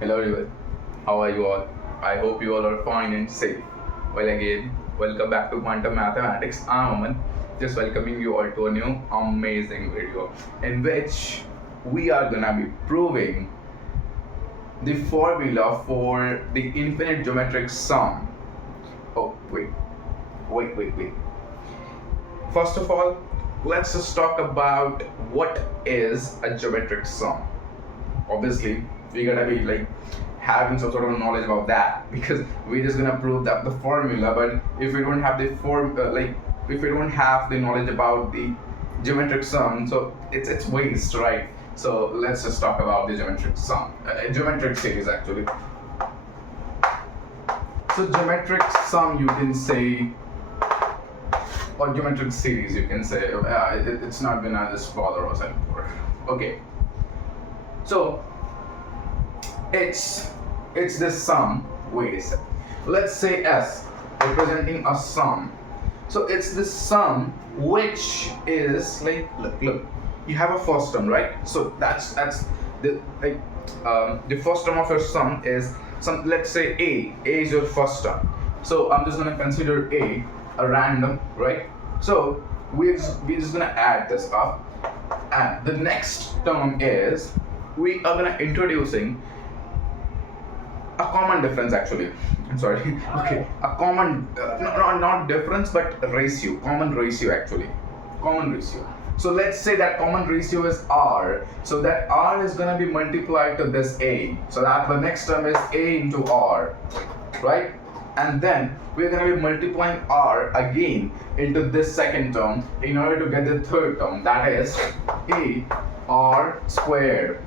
Hello everyone, how are you all? I hope you all are fine and safe. Well again, welcome back to Quantum Mathematics. I'm Aman, just welcoming you all to a new amazing video in which we are gonna be proving the formula for the infinite geometric sum. Oh wait. First of all, let's just talk about what is a geometric sum. Obviously we gotta be like having some sort of knowledge about that because we're just gonna prove that the formula. But if we don't have the if we don't have the knowledge about the geometric sum, so it's waste, right? So let's just talk about the geometric sum, geometric series actually. So geometric sum, you can say, or geometric series, you can say. It's not gonna just bother us anymore. Okay. So it's this sum. Wait a second. Let's say S representing a sum. So it's this sum which is like look. You have a first term, right? So that's the the first term of your sum is some. Let's say A. A is your first term. So I'm just gonna consider A a random, right? So we're just gonna add this up, and the next term is we are gonna introducing a common difference actually. I'm sorry. Okay, a common not difference but ratio, common ratio actually, common ratio. So let's say that common ratio is R. So that R is gonna be multiplied to this A. So that the next term is A into R, right? And then we're going to be multiplying R again into this second term in order to get the third term, that is A R squared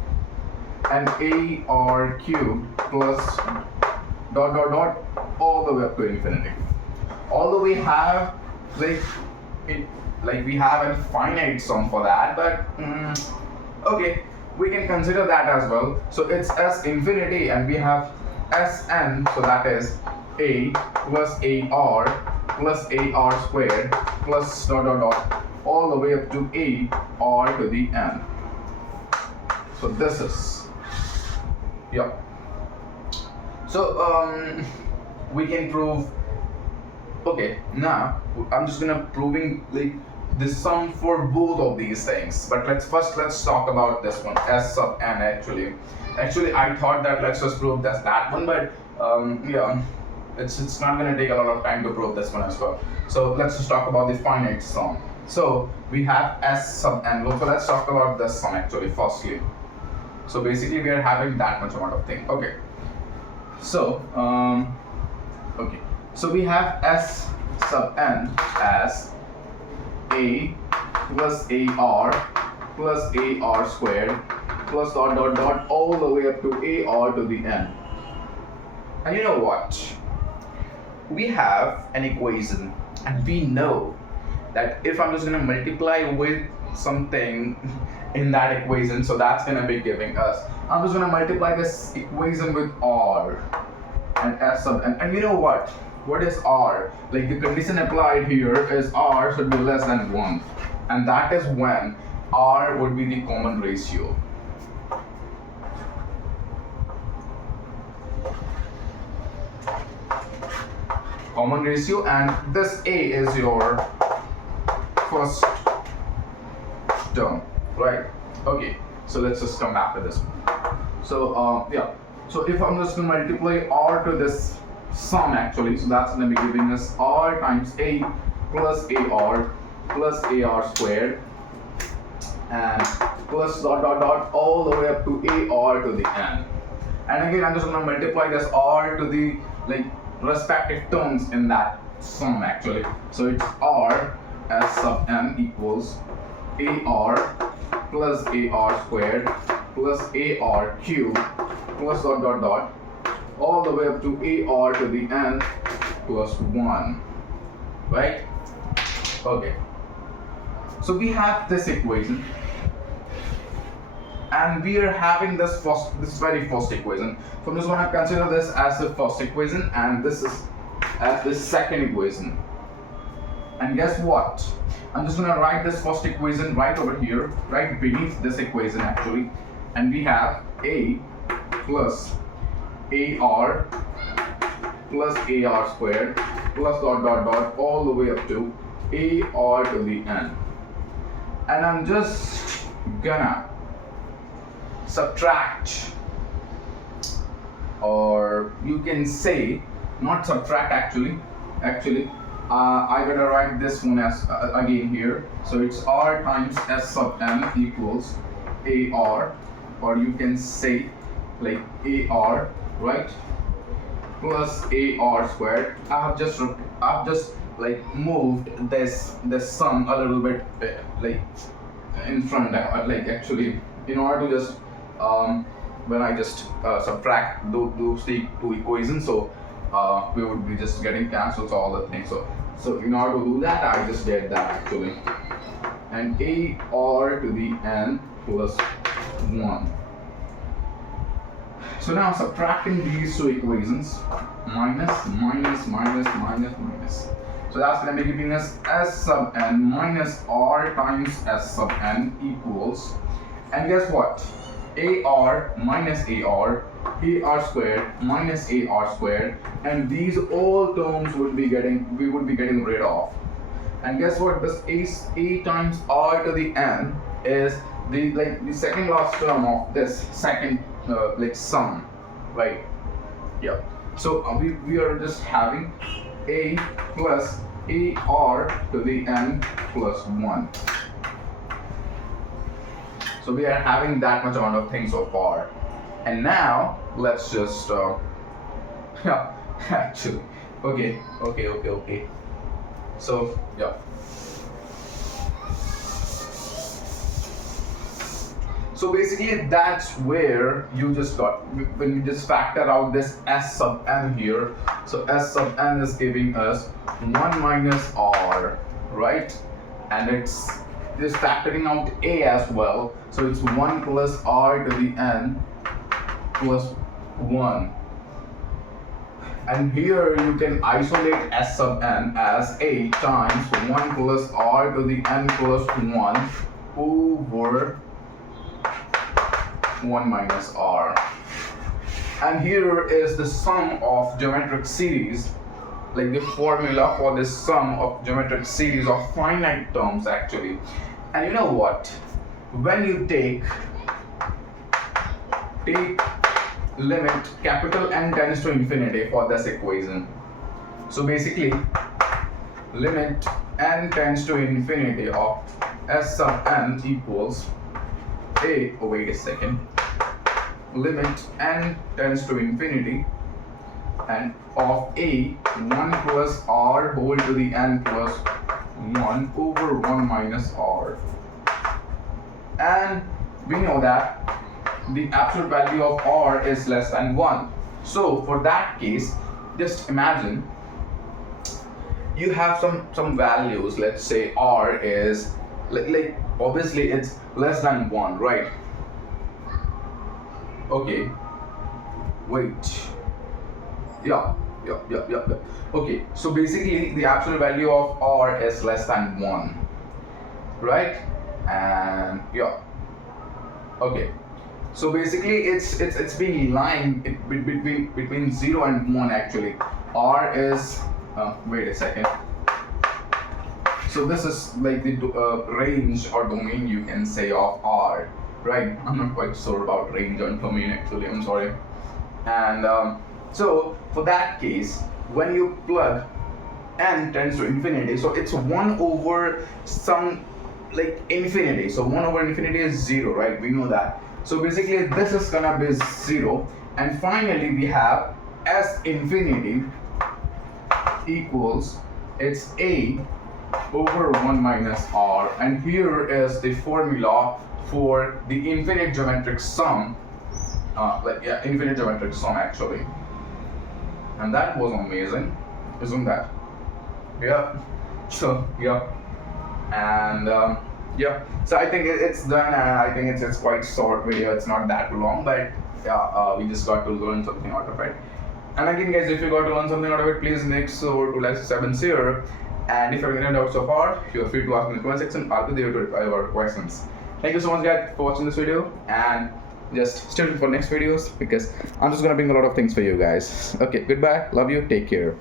and A R cubed plus dot all the way up to infinity. Although we have we have a finite sum for that, but okay, we can consider that as well. So it's S infinity and we have Sn, so that is A plus AR plus AR squared plus dot all the way up to A R to the n. So this is, yep. So we can prove. Okay, now I'm just gonna proving like the sum for both of these things. But let's talk about this one, S sub n actually. Actually, I thought that let's just prove that one, but yeah. It's not going to take a lot of time to prove this one as well. So let's just talk about the finite sum. So we have S sub n. So let's talk about this sum actually firstly. So basically we are having that much amount of thing. Okay. So okay. So we have S sub n as A plus AR plus AR squared plus dot all the way up to AR to the n. And you know what? We have an equation and we know that if I'm just going to multiply with something in that equation, so that's going to be giving us, I'm just going to multiply this equation with R and S sub n. And you know what is R? Like the condition applied here is R should be less than 1, and that is when R would be the common ratio. Common ratio, and this A is your first term, right? Okay, so let's just come back to this one. So yeah, so if I'm just going to multiply R to this sum actually, so that's going to be giving us R times A plus AR plus AR squared and plus dot all the way up to AR to the n. And again, I'm just going to multiply this R to the respective terms in that sum actually. So it's R S sub n equals AR plus AR squared plus AR cubed plus dot all the way up to AR to the n plus 1, right? Okay. So we have this equation and we are having this very first equation. So I'm just going to consider this as the first equation and this is as the second equation. And guess what? I'm just going to write this first equation right over here, right beneath this equation actually. And we have A plus AR plus AR squared plus dot dot dot all the way up to AR to the n. And I'm just gonna subtract, or you can say not subtract actually. I gotta write this one as again here. So it's R times S sub n equals AR, or you can say like AR, right? Plus AR squared. I've just like moved this sum a little bit like in front, like actually in order to just when I just subtract those two equations, so we would be just getting cancelled all the things. So in order to do that, I just did that actually. And AR to the n plus 1. So now subtracting these two equations, minus. So that's going to be giving us S sub n minus R times S sub n equals, and guess what? AR minus AR squared minus AR squared, and these all terms we would be getting rid of. And guess what? This A times R to the n is the second last term of this second like sum, right? Yeah. So we are just having A plus AR to the n plus 1. So we are having that much amount of things so far. And now let's just yeah, actually okay. So yeah. So basically that's where you just got, when you just factor out this S sub n here. So S sub n is giving us 1 minus R, right? And it's just factoring out A as well. So it's 1 plus R to the n plus 1. And here you can isolate S sub n as A times 1 plus R to the n plus 1 over 1 minus R. And here is the sum of geometric series, like the formula for this sum of geometric series of finite terms actually. And you know what? When you take limit capital N tends to infinity for this equation. So basically limit n tends to infinity of S sub n equals wait a second, limit n tends to infinity and of A 1 plus R whole to the n plus 1 over 1 minus R. And we know that the absolute value of R is less than 1. So for that case, just imagine you have some values. Let's say R is like obviously it's less than 1, right? Okay, wait, yeah. Okay, so basically the absolute value of R is less than 1, right? And yeah, okay, so basically it's being lying between 0 and 1 actually. R is wait a second. So this is like the range or domain, you can say, of R, right? I'm not quite sure about range or domain actually, I'm sorry. And so for that case, when you plug n tends to infinity, so it's 1 over some like infinity. So 1 over infinity is 0, right? We know that. So basically this is gonna be 0. And finally we have S infinity equals, it's A over 1 minus R, and here is the formula for the infinite geometric sum, infinite geometric sum actually. And that was amazing, isn't that? Yeah. So yeah, and yeah. So I think it's done, and I think it's quite short video. It's not that long, but yeah, we just got to learn something out of it. And again, guys, if you got to learn something out of it, please make sure to like, subscribe, and share. And if you have any doubts so far, feel free to ask in the comment section. I'll be there to reply your questions. Thank you so much, guys, for watching this video, and just stay tuned for next videos because I'm just gonna bring a lot of things for you guys. Okay, goodbye, love you, take care.